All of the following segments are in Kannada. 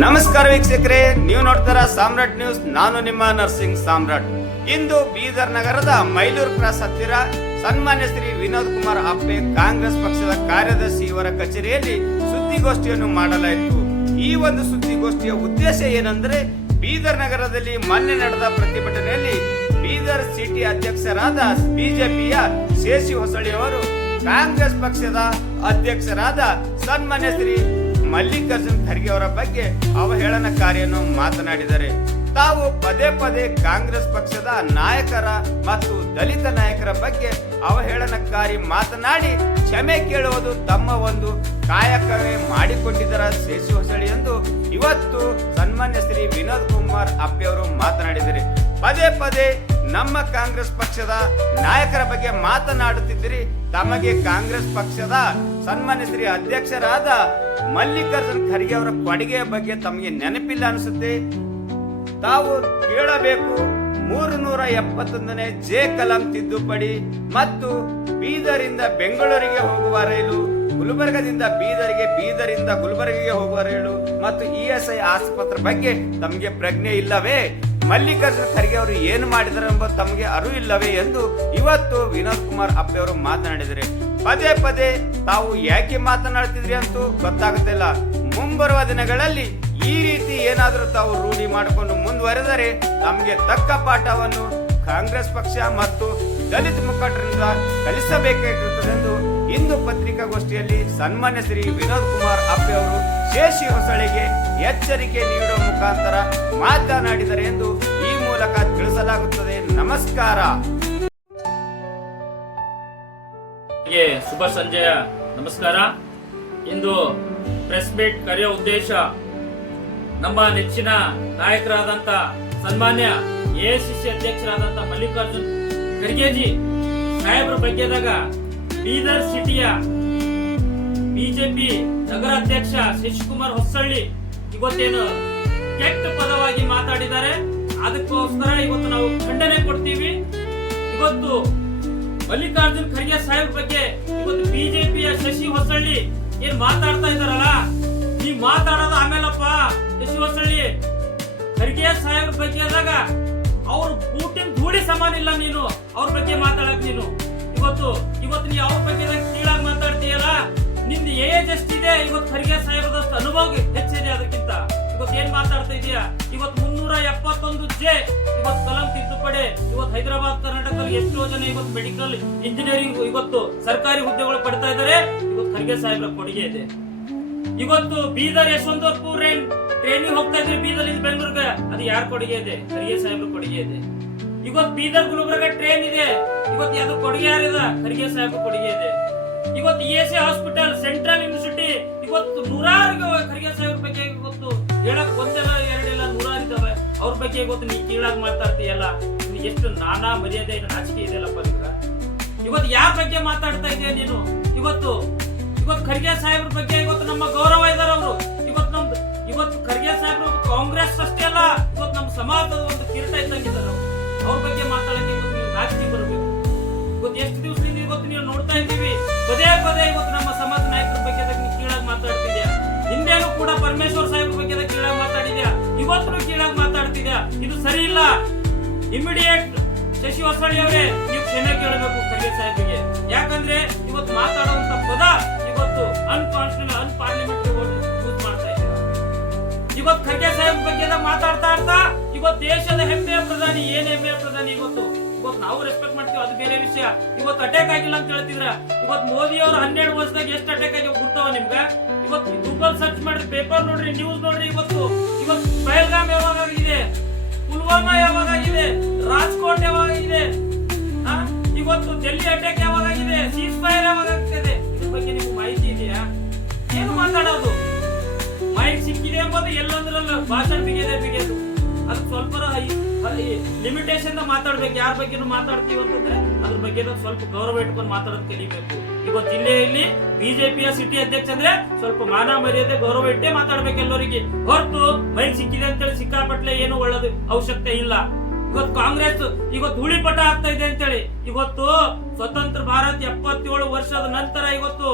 ನಮಸ್ಕಾರ ವೀಕ್ಷಕರೇ, ನೀವು ನೋಡ್ತಾರ ಸಾಮ್ರಾಟ್ ನ್ಯೂಸ್. ನಾನು ನಿಮ್ಮ ನರ್ಸಿಂಗ್ ಸಾಮ್ರಾಟ್. ಇಂದು ಬೀದರ್ ನಗರದ ಮೈಲೂರು ಕ್ರಾಸ್ ಹತ್ತಿರ ಸನ್ಮಾನ್ಯ ಶ್ರೀ ವಿನೋದ್ ಕುಮಾರ್ ಅಪ್ಪೆ ಕಾಂಗ್ರೆಸ್ ಪಕ್ಷದ ಕಾರ್ಯದರ್ಶಿ ಇವರ ಕಚೇರಿಯಲ್ಲಿ ಸುದ್ದಿಗೋಷ್ಠಿಯನ್ನು ಮಾಡಲಾಯಿತು. ಈ ಒಂದು ಸುದ್ದಿಗೋಷ್ಠಿಯ ಉದ್ದೇಶ ಏನಂದ್ರೆ, ಬೀದರ್ ನಗರದಲ್ಲಿ ಮೊನ್ನೆ ನಡೆದ ಪ್ರತಿಭಟನೆಯಲ್ಲಿ ಬೀದರ್ ಸಿಟಿ ಅಧ್ಯಕ್ಷರಾದ ಬಿಜೆಪಿಯ ಶೇಷಿ ಹೊಸಳ್ಳಿ ಅವರು ಕಾಂಗ್ರೆಸ್ ಪಕ್ಷದ ಅಧ್ಯಕ್ಷರಾದ ಸನ್ಮಾನ್ಯ ಶ್ರೀ ಮಲ್ಲಿಕಾರ್ಜುನ್ ಖರ್ಗೆ ಅವರ ಬಗ್ಗೆ ಅವಹೇಳನಕಾರಿಯನ್ನು ಮಾತನಾಡಿದ್ದಾರೆ. ತಾವು ಪದೇ ಪದೇ ಕಾಂಗ್ರೆಸ್ ಪಕ್ಷದ ನಾಯಕರ ಮತ್ತು ದಲಿತ ನಾಯಕರ ಬಗ್ಗೆ ಅವಹೇಳನಕಾರಿ ಮಾತನಾಡಿ ಕ್ಷಮೆ ಕೇಳುವುದು ತಮ್ಮ ಒಂದು ಕಾಯಕವೇ ಮಾಡಿಕೊಂಡಿದ್ದರ ಶೇಷಿ ಹೊಸಳ್ಳಿ ಎಂದು ಇವತ್ತು ಸನ್ಮಾನ್ಯ ಶ್ರೀ ವಿನೋದ್ ಕುಮಾರ್ ಅಪ್ಪೆ ಅವರು ಮಾತನಾಡಿದ್ದಾರೆ. ಪದೇ ಪದೇ ನಮ್ಮ ಕಾಂಗ್ರೆಸ್ ಪಕ್ಷದ ನಾಯಕರ ಬಗ್ಗೆ ಮಾತನಾಡುತ್ತಿದ್ದರೆ ತಮಗೆ ಕಾಂಗ್ರೆಸ್ ಪಕ್ಷದ ಸನ್ಮಾನ್ಯ ಶ್ರೀ ಅಧ್ಯಕ್ಷರಾದ ಮಲ್ಲಿಕಾರ್ಜುನ್ ಖರ್ಗೆ ಅವರ ಕೊಡುಗೆಯ ಬಗ್ಗೆ ತಮಗೆ ನೆನಪಿಲ್ಲ ಅನಿಸುತ್ತೆ. ತಾವು ಕೇಳಬೇಕು, 371ನೇ ಜೆ ಕಲಂ ತಿದ್ದುಪಡಿ ಮತ್ತು ಬೀದರಿಂದ ಬೆಂಗಳೂರಿಗೆ ಹೋಗುವ ರೈಲು, ಗುಲ್ಬರ್ಗದಿಂದ ಬೀದರಿಗೆ, ಬೀದರಿಂದ ಗುಲ್ಬರ್ಗಿಗೆ ಹೋಗುವ ರೈಲು ಮತ್ತು ಇಎಸ್ಐ ಆಸ್ಪತ್ರೆ ಬಗ್ಗೆ ತಮಗೆ ಪ್ರಜ್ಞೆ ಇಲ್ಲವೇ? ಮಲ್ಲಿಕಾರ್ಜುನ್ ಖರ್ಗೆ ಅವರು ಏನು ಮಾಡಿದ್ದಾರೆ ಎಂಬುದು ತಮಗೆ ಅರಿವು ಇಲ್ಲವೇ ಎಂದು ಇವತ್ತು ವಿನೋದ್ ಕುಮಾರ್ ಅಪ್ಪೆ ಅವರು ಮಾತನಾಡಿದರೆ, ಪದೇ ಪದೇ ತಾವು ಯಾಕೆ ಮಾತನಾಡ್ತಿದ್ರಿ ಅಂತೂ ಗೊತ್ತಾಗುತ್ತಿಲ್ಲ. ಮುಂಬರುವ ದಿನಗಳಲ್ಲಿ ಈ ರೀತಿ ಏನಾದರೂ ತಾವು ರೂಢಿ ಮಾಡಿಕೊಂಡು ಮುಂದುವರೆದರೆ ನಮಗೆ ತಕ್ಕ ಪಾಠವನ್ನು ಕಾಂಗ್ರೆಸ್ ಪಕ್ಷ ಮತ್ತು ದಲಿತ ಮುಖಂಡರಿಂದ ಕಲಿಸಬೇಕಾಗಿರುತ್ತದೆ ಎಂದು ಇಂದು ಪತ್ರಿಕಾಗೋಷ್ಠಿಯಲ್ಲಿ ಸನ್ಮಾನ್ಯ ಶ್ರೀ ವಿನೋದ್ ಕುಮಾರ್ ಅಪ್ಪೆ ಅವರು ಶೇಷಿ ಹೊಸಳಿಗೆ ಎಚ್ಚರಿಕೆ ನೀಡುವ ಮುಖಾಂತರ ಮಾತನಾಡಿದ್ದಾರೆ ಎಂದು ಈ ಮೂಲಕ ತಿಳಿಸಲಾಗುತ್ತದೆ. ನಮಸ್ಕಾರ. ಶುಭ ಸಂಜೆಯ ನಮಸ್ಕಾರ. ಇಂದು ಪ್ರೆಸ್ ಮೀಟ್ ಕರೆಯೋ ಉದ್ದೇಶ, ನಮ್ಮ ನೆಚ್ಚಿನ ನಾಯಕರಾದಂತ ಸನ್ಮಾನ್ಯ ಎಐಸಿಸಿ ಅಧ್ಯಕ್ಷರಾದಂತ ಮಲ್ಲಿಕಾರ್ಜುನ್ ಖರ್ಗೆಜಿ ಸಾಹೇಬ್ರ ಬಗ್ಗೆದಾಗ ಬೀದರ್ ಸಿಟಿಯ ಬಿಜೆಪಿ ನಗರಾಧ್ಯಕ್ಷ ಶಶಿಕುಮಾರ್ ಹೊಸಳ್ಳಿ ಇವತ್ತೇನು ಕೆಟ್ಟ ಪದವಾಗಿ ಮಾತಾಡಿದ್ದಾರೆ. ಅದಕ್ಕೋಸ್ಕರ ಇವತ್ತು ನಾವು ಖಂಡನೆ ಕೊಡ್ತೀವಿ. ಇವತ್ತು ಮಲ್ಲಿಕಾರ್ಜುನ್ ಖರ್ಗೆ ಸಾಹೇಬ್ರ ಬಗ್ಗೆ ಇವತ್ತು ಬಿಜೆಪಿಯ ಶಶಿ ಹೊಸಳ್ಳಿ ಏನ್ ಮಾತಾಡ್ತಾ ಇದಾರಲ್ಲ, ನೀವ್ ಮಾತಾಡೋದು ಆಮೇಲಪ್ಪ. ಶಶಿ ಹೊಸಳ್ಳಿ ಖರ್ಗೆ ಸಾಹೇಬ್ರ ಬಗ್ಗೆ ಆದಾಗ ಅವ್ರು ಪೂಟಿನ್ ಧೂಳಿ ಸಮಾನ ಇಲ್ಲ. ನೀನು ಅವ್ರ ಬಗ್ಗೆ ಮಾತಾಡಕ್ ಇವತ್ತು ನೀ ಅವ್ರ ಬಗ್ಗೆ ಕೀಳಾಗಿ ಮಾತಾಡ್ತೀಯಲ್ಲ, ನಿಂದ ಏಜ್ ಎಷ್ಟಿದೆ? ಇವತ್ತು ಖರ್ಗೆ ಸಾಹೇಬ್ರದಷ್ಟು ಅನುಭವ ಹೆಚ್ಚಿದೆ. ಅದಕ್ಕಿಂತ ಇವತ್ತು ಏನ್ ಮಾತಾಡ್ತಾ ಇದೀಯ? ಇವತ್ತು 371 ಜೆ ಇವತ್ತು ಕಲಂ ತಿದ್ದುಪಡಿ. ಇವತ್ತು ಹೈದರಾಬಾದ್ ಕರ್ನಾಟಕದಲ್ಲಿ ಎಷ್ಟೋ ಜನ ಇವತ್ತು ಮೆಡಿಕಲ್ ಇಂಜಿನಿಯರಿಂಗ್ ಇವತ್ತು ಸರ್ಕಾರಿ ಹುದ್ದೆಗಳು ಪಡ್ತಾ ಇದ್ದಾರೆ. ಇವತ್ತು ಖರ್ಗೆ ಸಾಹೇಬ್ರ ಕೊಡುಗೆ ಇದೆ. ಇವತ್ತು ಬೀದರ್ ಯಶವಂತಪುರ ಟ್ರೈನಿಂಗ್ ಹೋಗ್ತಾ ಇದ್ರೆ ಬೀದರ್ ಇಂದ ಬೆಂಗಳೂರಿಗೆ, ಅದು ಯಾರ ಕೊಡುಗೆ ಇದೆ? ಖರ್ಗೆ ಸಾಹೇಬ್ರ ಕೊಡುಗೆ ಇದೆ. ಇವತ್ತು ಬೀದರ್ ಗುಲ್ಬರ್ಗ ಟ್ರೈನ್ ಇದೆ, ಇವತ್ತು ಯಾವ್ದು ಕೊಡುಗೆ ಯಾರಿದ? ಖರ್ಗೆ ಸಾಹೇಬ್ರ ಕೊಡುಗೆ ಇದೆ. ಇವತ್ತು ಇಎಸ್ಐ ಹಾಸ್ಪಿಟಲ್, ಸೆಂಟ್ರಲ್ ಯೂನಿವರ್ಸಿಟಿ, ಇವತ್ತು ನೂರಾರು ಖರ್ಗೆ ಸಾಹೇಬ್ರ ಬಗ್ಗೆ ಇವತ್ತು ಹೇಳಕ್ ಒಂದೆಲ್ಲ ಎರಡಿಲ್ಲ ನೂರಾರು ಇದಾವೆ. ಅವ್ರ ಬಗ್ಗೆ ಇವತ್ತು ನೀ ಕೀಳಾಗಿ ಮಾತಾಡ್ತೀಯಲ್ಲ, ನಿನ್ಗೆ ಎಷ್ಟು ನಾನಾ ಮರ್ಯಾದೆ ನಾಚಿಕೆ ಇದೆಯಲ್ಲಪ್ಪ ನಿಮ್ಗ. ಇವತ್ತು ಯಾರ ಬಗ್ಗೆ ಮಾತಾಡ್ತಾ ಇದೆಯಾ ನೀನು? ಇವತ್ತು ಖರ್ಗೆ ಸಾಹೇಬ್ರ ಬಗ್ಗೆ ಇವತ್ತು ನಮ್ಮ ಗೌರವ ಇದಾರ ಅವರು. ಇವತ್ತು ಖರ್ಗೆ ಸಾಹೇಬ್ರು ಕಾಂಗ್ರೆಸ್ ಅಷ್ಟೇ ಅಲ್ಲ, ಇವತ್ತು ನಮ್ಮ ಸಮಾಜದ ಒಂದು ಕಿರೀಟ ಇದ್ದಂಗಿದ್ದಾರೆ. ಅವ್ರ ಬಗ್ಗೆ ಮಾತಾಡಕ್ಕೆ ಇವತ್ತು ನೀವು ನಾಚಿಕೆ ಬರಬೇಕು. ಇವತ್ತು ಎಷ್ಟು ದಿವಸದಿಂದ ಇವತ್ತು ನೀವು ನೋಡ್ತಾ ಇದ್ದೀವಿ, ಪದೇ ಪದೇ ಇವತ್ತು ನಮ್ಮ ಸಮಾಜ ನಾಯಕರ ಬಗ್ಗೆ ನೀವು ಕೀಳಾಗಿ ಮಾತಾಡ್ತಿದ್ಯಾ. ಹಿಂದೇನು ಕೂಡ ಪರಮೇಶ್ವರ್ ಸಾಹೇಬ್ರ ಬಗ್ಗೆ ಕೀಳಾಗಿ ಮಾತಾಡಿದ್ಯಾ, ಇವತ್ತು ಕೀಳಾಗಿ ಮಾತಾಡ್ತಿದ್ಯಾ. ಇದು ಸರಿ ಇಲ್ಲ. ಇಮಿಡಿಯೇಟ್ ಶಶಿ ಹೊಸಳ್ಳಿ ಅವರೇ, ನೀವು ಕ್ಷಮೆ ಕೇಳಬೇಕು ಖರ್ಗೆ ಸಾಹೇಬ್ರಿಗೆ. ಯಾಕಂದ್ರೆ ಇವತ್ತು ಮಾತಾಡುವಂತ ಪದ ಇವತ್ತು ಅನ್ಕಾನ್ಸ್ಟಿಟ್ಯೂಷನಲ್, ಅನ್ಪಾರ್ಲಿಮೆಂಟರಿ ಯೂಸ್ ಮಾಡ್ತಾ ಇದ್ದೀರಾ. ಇವತ್ತು ಖರ್ಗೆ ಸಾಹೇಬ್ ಬಗ್ಗೆ ಮಾತಾಡ್ತಾ ಇರ್ತಾ ಇವತ್ತು ದೇಶದ ಹೆಮ್ಮೆಯ ಪ್ರಧಾನಿ, ಏನ್ ಹೆಮ್ಮೆಯ ಪ್ರಧಾನಿ ಇವತ್ತು ನಾವು ರೆಸ್ಪೆಕ್ಟ್ ಮಾಡ್ತೀವಿ, ಅದು ಬೇರೆ ವಿಷಯ. ಇವತ್ತು ಅಟ್ಯಾಕ್ ಆಗಿಲ್ಲ ಅಂತ ಹೇಳ್ತಿದ್ರ. ಇವತ್ತು ಮೋದಿ ಅವರು 12 ವರ್ಷದಾಗ ಎಷ್ಟು ಅಟ್ಯಾಕ್ ಆಗಿ ಗುರ್ತಾವ ನಿಮ್ಗ? ಇವತ್ತು ಗೂಗಲ್ ಸರ್ಚ್ ಮಾಡಿ, ಪೇಪರ್ ನೋಡ್ರಿ, ನ್ಯೂಸ್ ನೋಡ್ರಿ. ಇವತ್ತು ಪಹಲ್ಗಾಮ್ ಯಾವಾಗ ಆಗಿದೆ, ಪುಲ್ವಾಮಾ ಯಾವಾಗ ಆಗಿದೆ, ರಾಜ್ಕೋಟ್ ಯಾವಾಗ ಆಗಿದೆ, ಇವತ್ತು ಡೆಲ್ಲಿ ಅಟ್ಯಾಕ್ ಯಾವಾಗ ಆಗಿದೆ, ಸೀಸ್ ಫೈರ್ ಯಾವಾಗ ಆಗ್ತದೆ? ಇದ್ರ ಬಗ್ಗೆ ನಿಮ್ಗೆ ಮಾಹಿತಿ ಇದೆಯಾ? ಏನು ಮಾತಾಡೋದು? ಮಾಹಿತಿ ಸಿಕ್ಕಿದೆ ಎಂಬುದು ಎಲ್ಲೊಂದ್ರಲ್ಲ ಭಾಷಣ ಬಿಗಿಯೋದು. ಅದಕ್ಕೆ ಸ್ವಲ್ಪ ಲಿಮಿಟೇಷನ್ ಮಾತಾಡ್ಬೇಕು. ಯಾರ ಬಗ್ಗೆನೂ ಮಾತಾಡ್ತೀವಿ ಅಂತಂದ್ರೆ ಅದ್ರ ಬಗ್ಗೆ ಸ್ವಲ್ಪ ಗೌರವ ಇಟ್ಕೊಂಡು ಮಾತಾಡೋದು ಕಲಿಬೇಕು. ಇವತ್ತು ಜಿಲ್ಲೆಯಲ್ಲಿ ಬಿಜೆಪಿಯ ಸಿಟಿ ಅಧ್ಯಕ್ಷ ಅಂದ್ರೆ ಸ್ವಲ್ಪ ಮಾನ ಮರ್ಯಾದೆ ಗೌರವ ಇಟ್ಟೇ ಮಾತಾಡ್ಬೇಕು ಎಲ್ಲರಿಗೆ. ಹೊರತು ಮೈಕ್ ಸಿಕ್ಕಿದೆ ಅಂತೇಳಿ ಸಿಕ್ಕಾಪಟ್ಲೆ ಏನು ಒಳ್ಳೇದು ಅವಶ್ಯಕತೆ ಇಲ್ಲ. ಇವತ್ತು ಕಾಂಗ್ರೆಸ್ ಇವತ್ತು ಧೂಳಿಪಟ ಆಗ್ತಾ ಇದೆ ಅಂತೇಳಿ. ಇವತ್ತು ಸ್ವತಂತ್ರ ಭಾರತ 77 ವರ್ಷದ ನಂತರ ಇವತ್ತು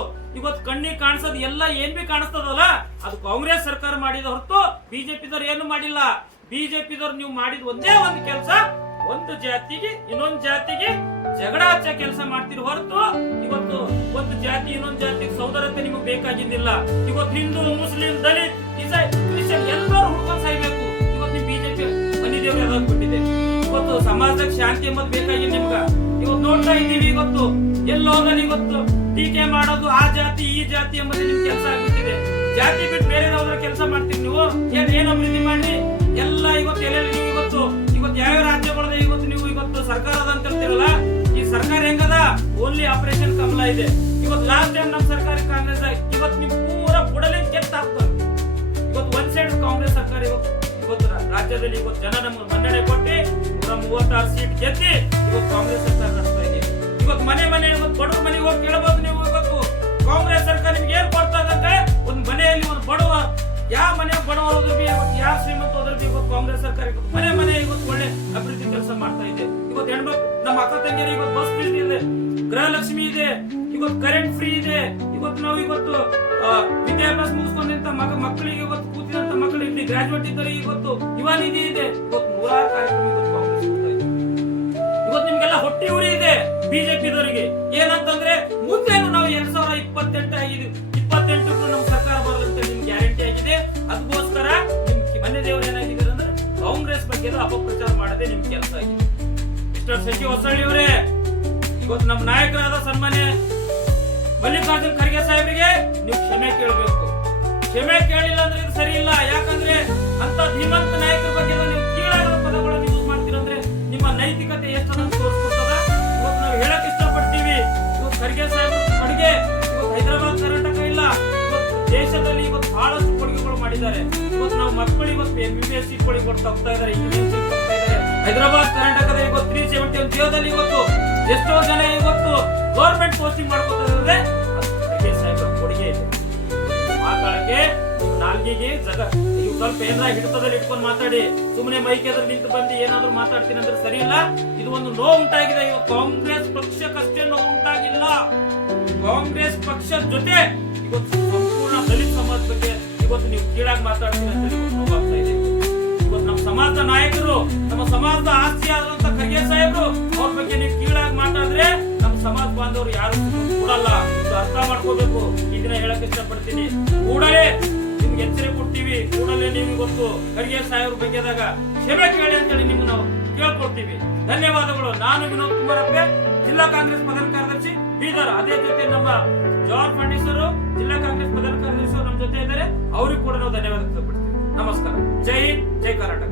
ಕಣ್ಣಿಗೆ ಕಾಣಿಸೋದು ಎಲ್ಲ ಏನ್ ಬಿ ಕಾಣಿಸ್ತದಲ್ಲ ಅದು ಕಾಂಗ್ರೆಸ್ ಸರ್ಕಾರ ಮಾಡಿದ ಹೊರತು ಬಿಜೆಪಿದವ್ರು ಏನು ಮಾಡಿಲ್ಲ. ಬಿಜೆಪಿದವ್ರು ನೀವು ಮಾಡಿದ ಒಂದೇ ಒಂದು ಕೆಲಸ, ಒಂದು ಜಾತಿಗೆ ಇನ್ನೊಂದು ಜಾತಿಗೆ ಜಗಳ ಹಚ್ಚ ಕೆಲಸ ಮಾಡ್ತಿರೋ ಹೊರತು ಇವತ್ತು ಒಂದು ಜಾತಿ ಇನ್ನೊಂದು ಜಾತಿಗೆ ಸೌದರತೆ ನಿಮಗೆ ಬೇಕಾಗಿದ್ದಿಲ್ಲ. ಇವತ್ತು ಹಿಂದೂ, ಮುಸ್ಲಿಂ, ದಲಿತ್, ಕ್ರಿಶ್ಚಿಯನ್ ಎಲ್ಲರೂ ಹುಡ್ಕೊಂಡು ಸಾಯ್ಬೇಕು. ಇವತ್ತು ನಿಮ್ ಬಿಜೆಪಿ ಮನಿ ದೇವ್ರು ಯಾವ್ದಾಗ್ಬಿಟ್ಟಿದೆ. ಇವತ್ತು ಸಮಾಜದಾಗ ಶಾಂತಿ ಎಂಬುದು ಬೇಕಾಗಿದೆ ನಿಮ್ಗ. ಇವತ್ತು ನೋಡ್ತಾ ಇದ್ದೀವಿ, ಇವತ್ತು ಎಲ್ಲೋದಲ್ಲಿ ಇವತ್ತು ಟೀಕೆ ಮಾಡೋದು ಆ ಜಾತಿ ಈ ಜಾತಿ ಎಂಬುದು ನಿಮ್ ಕೆಲಸ ಆಗ್ಬಿಟ್ಟಿದೆ. ಜಾತಿ ಬಿಟ್ಟು ಬೇರೆ ಯಾವ್ದಾರ ಕೆಲಸ ಮಾಡ್ತೀರಿ ನೀವು? ಏನ್ ಅಭಿವೃದ್ಧಿ ಮಾಡಿ ಎಲ್ಲ ಇವತ್ತು ಎಲ್ಲೆಲ್ಲಿ ನೀವು ಇವತ್ತು ಯಾವ ರಾಜ್ಯಗಳದ ಇವತ್ತು ನೀವು ಇವತ್ತು ಸರ್ಕಾರ ಅದ ಅಂತ ಹೇಳ್ತಿರಲ್ಲ, ಈ ಸರ್ಕಾರ ಹೆಂಗದ? ಓನ್ಲಿ ಆಪರೇಷನ್ ಕಮಲ ಇದೆ. ಇವತ್ತು ಲಾಸ್ಟ್ ಟೈಮ್ ನಮ್ ಸರ್ಕಾರ ಕಾಂಗ್ರೆಸ್ ಇವತ್ತು ನಿಮ್ ಪೂರ ಬುಡಲಿ ಕೆತ್ತ ಆಗ್ತದೆ. ಇವತ್ತು ಒಂದ್ ಸೈಡ್ ಕಾಂಗ್ರೆಸ್ ಸರ್ಕಾರ ಇವತ್ತು ರಾಜ್ಯದಲ್ಲಿ ಇವತ್ತು ಜನ ನಮ್ಗೆ ಮನ್ನಣೆ ಕೊಟ್ಟು 136 ಸೀಟ್ ಗೆದ್ದಿ ಇವತ್ತು ಕಾಂಗ್ರೆಸ್ ಸರ್ಕಾರ ನಡೆಸ್ತಾ ಇದೆ. ಇವತ್ತು ಮನೆ ಇವತ್ತು ಬಡವ್ರ ಮನೆಗೆ ಹೋಗಿ ಕೇಳಬಹುದು ನೀವು. ಇವತ್ತು ಕಾಂಗ್ರೆಸ್ ಸರ್ಕಾರ ನಿಮ್ಗೆ ಏನ್ ಕೊಡ್ತಾ ಇದಂತೆ, ಒಂದು ಮನೆಯಲ್ಲಿ ಒಂದು ಬಡವ ಯಾವ ಮನೆ ಬಡವ ಹೋದ್ರು ಬಿ ಯಾವ ಶ್ರೀಮಂತ ಹೋದ್ರು ಬಿ ಇವತ್ತು ಕಾಂಗ್ರೆಸ್ ಸರ್ಕಾರ ಮನೆ ಇವತ್ತು ಒಳ್ಳೆ ಅಭಿವೃದ್ಧಿ ಕೆಲಸ ಮಾಡ್ತಾ ಇದೆ. ಇವತ್ತು ಹೆಣ್ಮಕ್ಳು ನಮ್ಮ ಅಕ್ಕ ತಂಗಿಯರು ಇವತ್ತು ಬಸ್ ಫ್ರೀ ಇದೆ, ಗೃಹಲಕ್ಷ್ಮಿ ಇದೆ, ಇವತ್ತು ಕರೆಂಟ್ ಫ್ರೀ ಇದೆ. ಇವತ್ತು ನಾವು ವಿದ್ಯಾಭ್ಯಾಸ ಮುಗಿಸ್ಕೊಂಡಂತ ಮಕ್ಕಳಿಗೆ ಇವತ್ತು ಕೂತಿದಂತ ಮಕ್ಕಳಿಗೆ ಗ್ರಾಜುಯೇಟ್ ಇದ್ದವರಿಗೆ ಇವತ್ತು ಯುವ ನಿಧಿ ಇದೆ. ಇವತ್ತು 100 ಕಾರ್ಯಕ್ರಮ ಇವತ್ತು ಕಾಂಗ್ರೆಸ್ ಕೊಡ್ತಾ ಇದೆ. ಇವತ್ತು ನಿಮ್ಗೆಲ್ಲ ಹೊಟ್ಟಿ ಉರಿ ಇದೆ ಬಿಜೆಪಿದವರಿಗೆ. ಏನಂತಂದ್ರೆ ಮುಂದೇನು ನಾವು 2028 ಆಗಿದೆ, 28 ನಮ್ಮ ಸರ್ಕಾರ ಬರೋದಂತ ನಿಮ್ಗೆ ಗ್ಯಾರಂಟಿ ಆಗಿದೆ. ಅದಕ್ಕೋಸ್ಕರ ನಿಮ್ ಮನೆ ದೇವರು ಏನಾಗಿದೆ ಅಂದ್ರೆ ಕಾಂಗ್ರೆಸ್ ಬಗ್ಗೆ ಅಪಪ್ರಚಾರ ಮಾಡದೆ ನಿಮ್ ಕೆಲಸ ಆಗಿದೆ. ಮಿಸ್ಟರ್ ಶಶಿ ಹೊಸಳ್ಳಿ ಅವರೇ, ಇವತ್ತು ನಮ್ಮ ನಾಯಕರಾದ ಸನ್ಮಾನ್ಯ ಮಲ್ಲಿಕಾರ್ಜುನ್ ಖರ್ಗೆ ಸಾಹೇಬರಿಗೆ ನೀವು ಕ್ಷಮೆ ಕೇಳಬೇಕು. ಕ್ಷಮೆ ಕೇಳಿಲ್ಲ ಅಂದ್ರೆ ಇದು ಸರಿ ಇಲ್ಲ. ಯಾಕಂದ್ರೆ ಅಂತ ಧೀಮಂತ ನಾಯಕರ ಬಗ್ಗೆ ನೀವು ಕೀಳಾದ ಪದಗಳನ್ನು ಯೂಸ್ ಮಾಡ್ತೀರಂದ್ರೆ ನಿಮ್ಮ ನೈತಿಕತೆ ಎಷ್ಟನ್ನು ತೋರಿಸ್ಕೊಡ್ತದ. ಇವತ್ತು ನಾವು ಹೇಳಕ್ ಇಷ್ಟಪಡ್ತೀವಿ, ಇವತ್ತು ಖರ್ಗೆ ಸಾಹೇಬರು ಕೊಡುಗೆ ಇವತ್ತು ಹೈದರಾಬಾದ್ ಕರ್ನಾಟಕ ಇಲ್ಲ, ಇವತ್ತು ದೇಶದಲ್ಲಿ ಇವತ್ತು ಬಹಳಷ್ಟು ಕೊಡುಗೆಗಳು ಮಾಡಿದ್ದಾರೆ. ಇವತ್ತು ನಾವು ಮಕ್ಕಳು ಇವತ್ತು MBBS ಸೀಟ್ ಕೊಡ್ತಾ ಹೋಗ್ತಾ ಇದ್ದಾರೆ, ಇಂಜಿನಿಯರಿಂಗ್ ಸೀಟ್ ಕೊಡ್ತಾ ಇದ್ದಾರೆ. ಹೈದರಾಬಾದ್ ಕರ್ನಾಟಕದ ಇವತ್ತು 371 ದೇವದಲ್ಲಿ ಇವತ್ತು ಎಷ್ಟೋ ಜನ ಇವತ್ತು ಗೌರ್ಮೆಂಟ್ ಪೋಸ್ಟಿಂಗ್ ಮಾಡ್ಕೊತಾರೆ. ಖರ್ಗೆ ಸಾಹೇಬರ ಕೊಡುಗೆ ಇದೆ. ಮಾತಾಡಕ್ಕೆ ನಾಲ್ಗಿಗೆ ಜಗ ನೀವು ಸ್ವಲ್ಪ ಏನಾರ ಹಿಡಿತದಲ್ಲಿ ಇಟ್ಕೊಂಡು ಮಾತಾಡಿ, ಸುಮ್ಮನೆ ಮೈಕ್ ಎದುರು ನಿಂತು ಬಂದು ಏನಾದ್ರು ಮಾತಾಡ್ತೀನಿ ಅಂದ್ರೆ ಸರಿ ಇಲ್ಲ. ಇದು ಒಂದು ನೋವು ಉಂಟಾಗಿದೆ. ಇವತ್ತು ಕಾಂಗ್ರೆಸ್ ಪಕ್ಷಕ್ಕಷ್ಟೇ ನೋವು ಉಂಟಾಗಿಲ್ಲ, ಕಾಂಗ್ರೆಸ್ ಪಕ್ಷದ ಜೊತೆ ಇವತ್ತು ಸಂಪೂರ್ಣ ದಲಿತ ಸಮಾಜ ಬಗ್ಗೆ ಇವತ್ತು ನೀವು ಕೀಳಾಗಿ ಮಾತಾಡ್ತೀರಿ ಅಂತ ನೋವಾಗ್ತಾ ಇದೆ. ಇವತ್ತು ನಮ್ಮ ಸಮಾಜದ ನಾಯಕರು, ನಮ್ಮ ಸಮಾಜದ ಆಸ್ತಿ ಆದಂತ ಖರ್ಗೆ ಸಾಹೇಬರು ಅವ್ರ ಬಗ್ಗೆ ನೀವು ಕೀಳಾಗಿ ಮಾತಾಡಿದ್ರೆ ನಮ್ಮ ಸಮಾಜ ಬಾಂಧವರು ಯಾರು ಕೊಡಲ್ಲ. ಇದು ಅರ್ಥ ಮಾಡ್ಕೋಬೇಕು. ಈ ದಿನ ಹೇಳಕ್ ಇಷ್ಟಪಡ್ತೀನಿ. ಕೂಡಲೇ ನಿಮ್ಗೆ ಎಚ್ಚರಿಕೆ ಕೊಡ್ತೀವಿ. ಕೂಡಲೇ ನೀವು ಇವತ್ತು ಖರ್ಗೆ ಸಾಹೇಬ್ರ ಬಗ್ಗೆದಾಗ ಕ್ಷಮೆ ಕೇಳಿ ಅಂತೇಳಿ ನಿಮ್ಗೆ ನಾವು ಕೇಳ್ಕೊಡ್ತೀವಿ. ಧನ್ಯವಾದಗಳು. ನಾನು ವಿನೋದ್ ಕುಮಾರ್ ಅಪ್ಪೆ, ಜಿಲ್ಲಾ ಕಾಂಗ್ರೆಸ್ ಪ್ರಧಾನ ಕಾರ್ಯದರ್ಶಿ ಬೀದರ್. ಅದೇ ಜೊತೆ ನಮ್ಮ ಜಾರ್ಜ್ ಫಂಡೀಸರು ಜಿಲ್ಲಾ ಕಾಂಗ್ರೆಸ್ ಪ್ರಧಾನ ಕಾರ್ಯದರ್ಶಿ ನಮ್ಮ ಜೊತೆ ಇದ್ದಾರೆ. ಅವ್ರಿಗೆ ಕೂಡ ನಾವು ಧನ್ಯವಾದ ವ್ಯಕ್ತಪಡ್ತೀವಿ. ನಮಸ್ಕಾರ. ಜೈ ಹಿಂದ್, ಜೈ ಕರ್ನಾಟಕ.